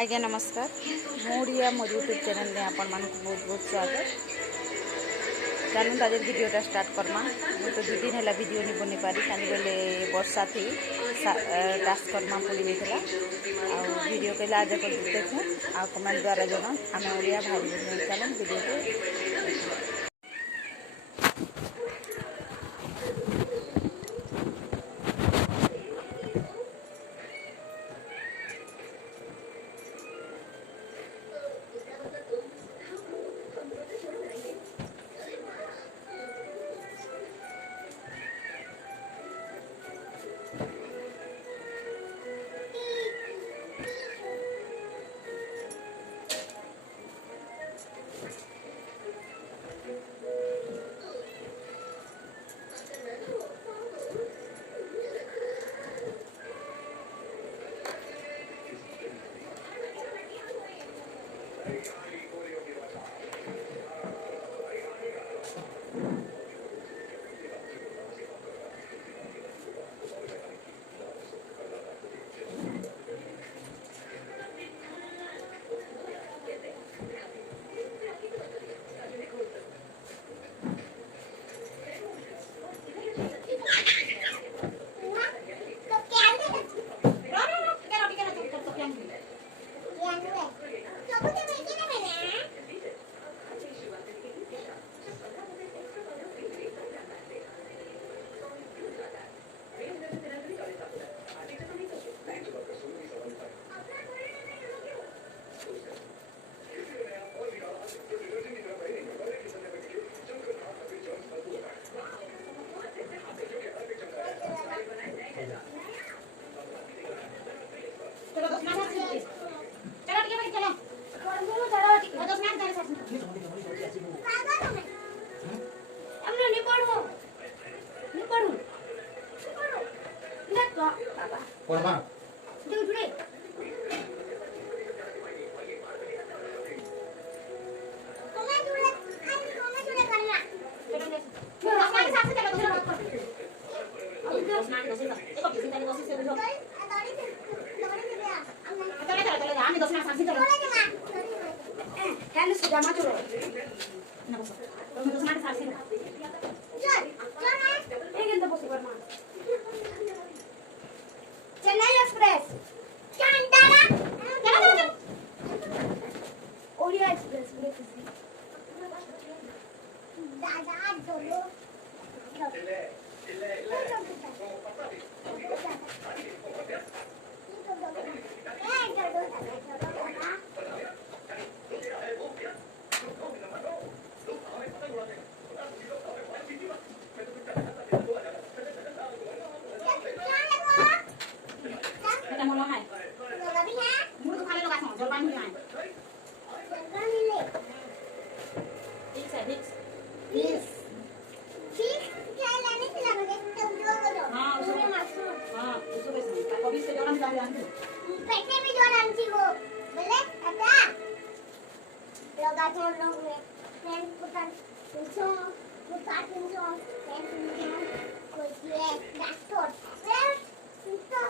आज्ञा नमस्कार मोरिया मोर YouTube channel में आपण मान बहुत बहुत स्वागत। चलूँ आज वीडियोटा स्टार्ट करमा। मुझे तो 2 दिन है वीडियो नहीं बनी पारी कहीं बोले वर्षा थी टास्क करमा पड़ी जाता वीडियो पहले आज कर देखूँ आ कमेंट द्वारा जन आम ओडिया भाई बहन चलन वीडियो को चेन्नई एक्सप्रेस ओडिया एक्सप्रेस दादा चलो पैसे भी जो आंटी वो बोले आता लगा तो लोग में फ्रेंड पुता सो पुता सो फ्रेंड कोई ये डॉक्टर फ्रेंड तो